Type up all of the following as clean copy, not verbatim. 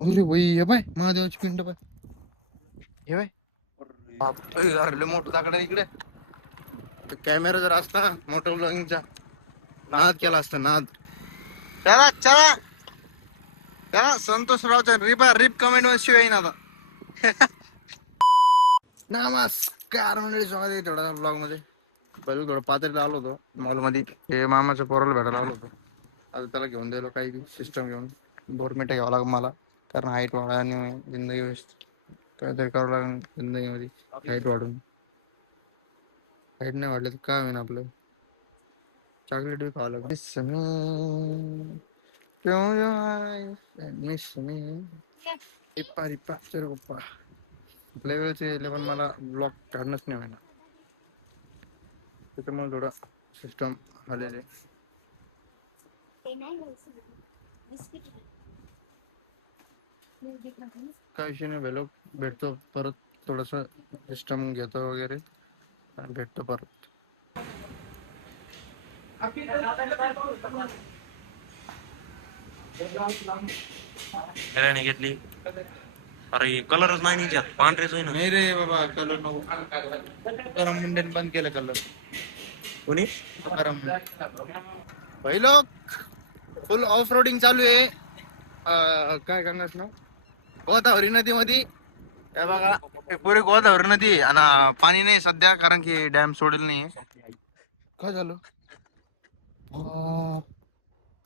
अरे भाई हे बाय महादेवाची पिंड बाय हे बाय बापरे, अरे लय मोठं दाखला इकडे. कॅमेरा जर असता मोठं ब्लॉगिंगचा नाद केला असता नाद. चला चला चला, संतोष रावच्या रिप कमेंट वर शिवाय ना आता. नमस्कार मंडळी, स्वागत आहे थोडा ब्लॉग मध्ये. पहिले थोडं पातळीत आलो होतो मॉल मध्ये, हे मामाच्या पोराला भेटायला आलो होतो. आता त्याला घेऊन दिलो काही सिस्टम घेऊन. गव्हर्नमेंट घ्यावं लागेल मला, कारण हाईट वाढा आणि जिंदगी व्यवस्थित काहीतरी करावं लागेल जिंदगीमध्ये. हाईट वाढून, हाईट नाही वाढलं तर काय होईन आपलं. चॉकलेट भी खावं लागेल. मिस मी रिप्पा रिप्पा चल गप्पा. आपल्या वेळचे 11 मला ब्लॉग काढणंच नाही व्हायला, त्याच्यामुळे थोडा सिस्टम आलेले. काय विषय नाही, भेटतो परत. थोडस सिस्टम घेतो वगैरे आणि भेटतो परत. घेतली. अरे कलरच नाही निघत, पांढरेच होईना. नाही रे बाबा, कलर नको. गरम मुंडेन बंद केलं कलर. कोणी? गरम पहिलो फुल ऑफ रोडिंग चालू आहे. काय करणार ना, गोदावरी नदी मध्ये. काय बघा, पुरे गोदावरी नदी आणि पाणी नाही सध्या, कारण की डॅम सोडेल नाही. काय झालं?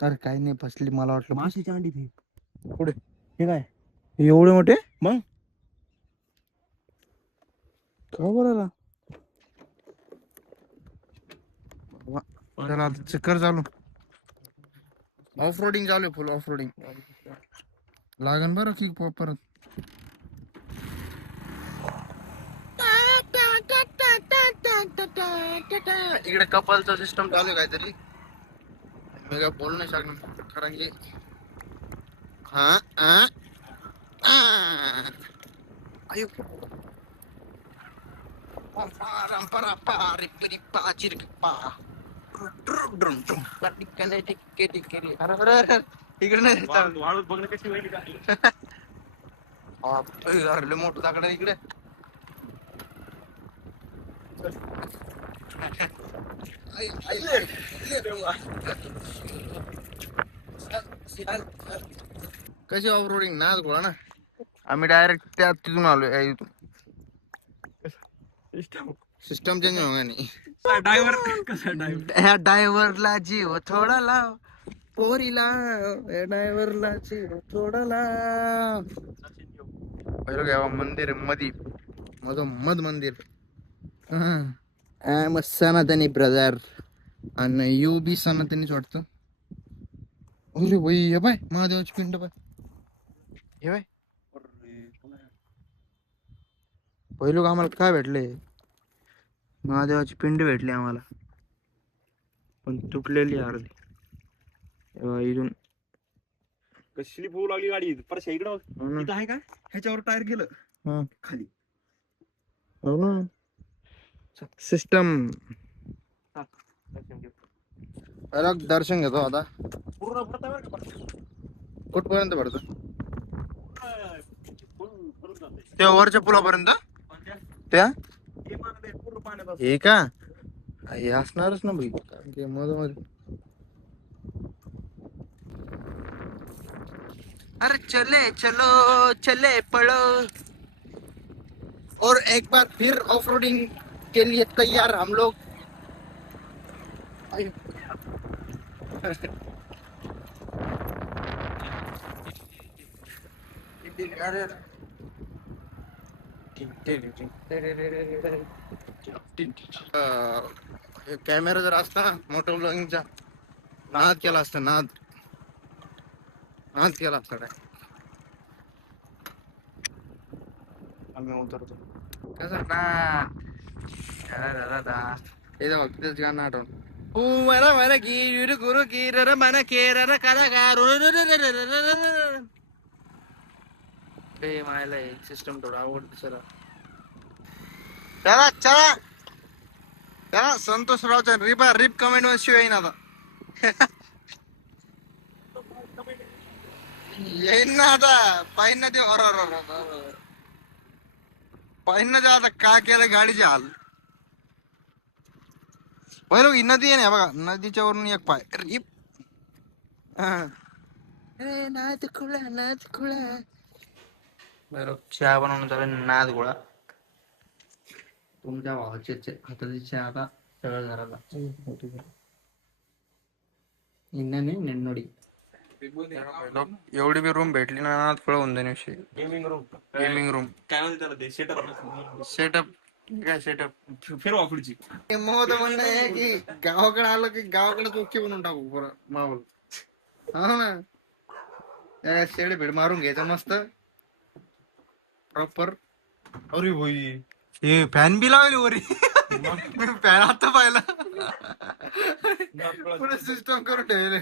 तर काही नाही, फसली. मला वाटलं माशीची अंडी ती. पुढे हे काय? एवढे मोठे. मग का बरं? चला आता चक्कर चालू, ऑफ रोडिंग चालू आहे, फुल ऑफ रोडिंग. लागन बरं की परत. इकडे कपलचा सिस्टम चालू आहे काहीतरी. मी काय बोलू नाही शकणार, कारण की आयु इकडे नाही वाळूच बघणं कशी होईल का? लय मोठं दाखला इकडे. कशी ऑफ रोडिंग ना गोळा ना. आम्ही डायरेक्ट त्या तिथून आलो. सिस्टम चेंज होगा नाही. ड्रायव्हर कसा ड्रायव्हर? ह्या ड्रायव्हरला जीव थोडा लाव, पोरीला ड्रायव्हरला जीव थोडा लाव. पहिलं घ्यावा मंदिर मधी, माझं मध मंदिर. आय एम सनातनी ब्रदर, आणि यू बी सनातनीच वाटतं. अरे भाई हे बाय महादेवाची पिंड बाय हे बाय. पहिलं आम्हाला काय भेटले? महादेवाची पिंड भेटली आम्हाला, पण तुटलेली अर्धी. इथून कशी पोहू लागली गाडी परत इकडं. इथं आहे का? ह्याच्यावर टायर गेलं खाली. हो ना, सिस्टम. दर्शन घेतो आता. पूर्ण भरता कुठपर्यंत भरतं? त्या वरच्या पुलापर्यंत. त्या पूर्ण पाण्यात हे का, हे असणारच ना भाई, कारण की मध्ये. अरे चले चलो चले पड़ो, और एक बार फिर ऑफ रोडिंग के लिए तैयार हम लोग. कॅमेरा जर असता मोठं ब्लॉगिंगचा नाद केला असता, नाद केला असता. काय आम्ही उतरतो कसं ना, तिथेच गाणं आठवण. मला मला की गुरु की रर मन के रर कलाकार. मायला सिस्टम थोडा आवडते सर. चला चला चला, संतोष रावच्या रिप कमेंट वर शिवाय ना आता. येईन ना आता पाहिन ना ते पाहिन ना ते आता का केलं गाडीचे हाल. पहिलं ही नदी आहे ना बघा, नदीच्या वरून एक पाय रिप. हा. ए नाद खुळा नाद खुळा. बरं चहा बनवून चालू नाद गोळा. तुमच्या भावाच्या हाताची चहा आता सगळं घराला इन्नाने नेनोडी. एवढी बी रूम भेटली ना नाद खुळा होऊन जाणे विषय. Gaming room. गेमिंग रूम काय म्हणते त्याला ते सेटअप. सेटअप काय सेटअप. फिरवा खुर्ची. मग म्हणणं आहे की गावाकडे आलं की गावाकडे ओके बनवून टाकू बरं माहोल. हा ना शेड भेड मारून घ्यायचं मस्त प्रॉपर. अरे भाई हे फॅन बी लावली वरी. मी फॅन आता पाहिला. पुढे सिस्टम करून ठेवले.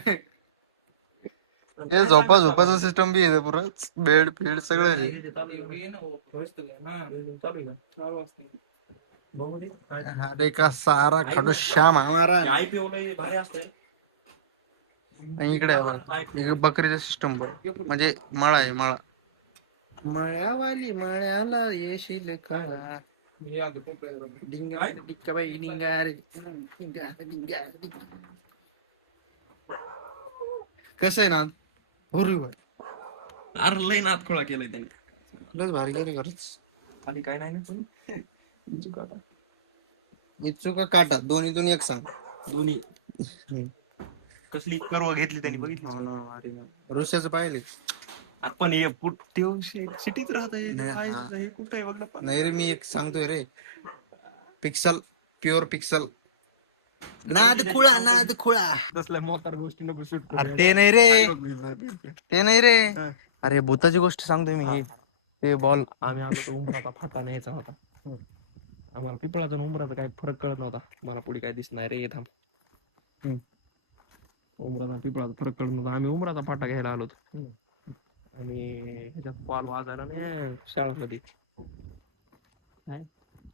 हे झोपाचं सिस्टम बी आहे पुरं. बेड फेड सगळं आहे. अरे का सारा खडू श्याम हमारा. आणि इकडे आहे बघा, इकडे बकरीचा सिस्टम बघ, म्हणजे मळा आहे मळा. मळ्यावाली मळ्याला येशील का. डिंगा डिक्का बाई डिंगा रे डिंगा डिंगा डिंगा. कसं आहे ना हुरी भाई. अरे लय नाद खोळा केलाय त्याने. लस भारी गेली खरंच. आणि काय नाही ना पण इच्छू का काटा दोन्ही एक सांग. दोन्ही कसली कर्व घेतली त्यांनी बघितली. रुष्याचं पाहिले. आपण हे सिटीत राहत आहे कुठं आहे बघ. नाही रे मी एक सांगतोय रे. Pixel pure pixel. नाद खुळा नाद खुळा. तसल्या मोकार गोष्टी नको शूट. अरे ते नाही रे ते नाही रे. अरे भूताची गोष्ट सांगतोय मी. ते बॉल आम्ही आलो तर उमराचा फाटा न्यायचा होता. आम्हाला पिपळाचा आणि उमराचा काही फरक कळत नव्हता. मला पुढे काय दिसणार रे थांब. उमराचा पिपळाचा फरक कळत नव्हता. आम्ही उमराचा फाटा घ्यायला आलो आणि ह्याच्यात बॉल वाजायला नाही शाळेमध्ये.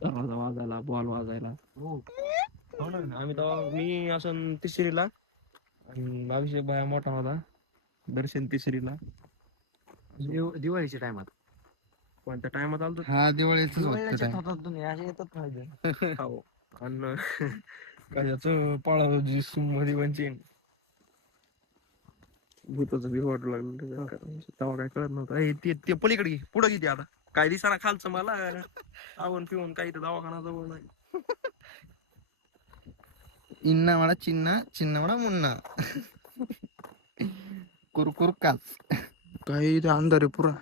दरवाजा वाजायला बॉल वाजायला. आम्ही तर मी असं तिसरीला आणि अभिषेक भाया मोठा होता. दर्शन तिसरीला दिवाळीच्या टायमात. कोणत्या टायमात आलो हा दिवाळीच तुम्ही असे येतात माहिती. हो आणि कशाचं पाळावजी मध्ये वंचीन भूताचं बी वाटू लागलं. तेव्हा काय कळत नव्हतं. ते पलीकडे पुढे किती आता काय दिसाना खालचं मला. आवून पिऊन काही तर दवाखाना जवळ नाही. इन्ना म्हणा चिन्ना चिन्ना म्हणा मुन्ना. कुरकुर काच काही ते अंधार आहे पुरा.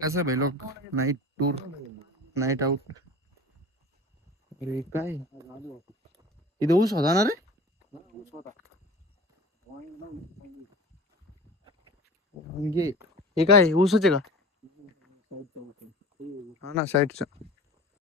कसं भाई लोक नाईट टूर नाईट आउट. अरे काय इथे ऊस होता ना रे. हे काय ऊसच आहे का. हा ना साईडच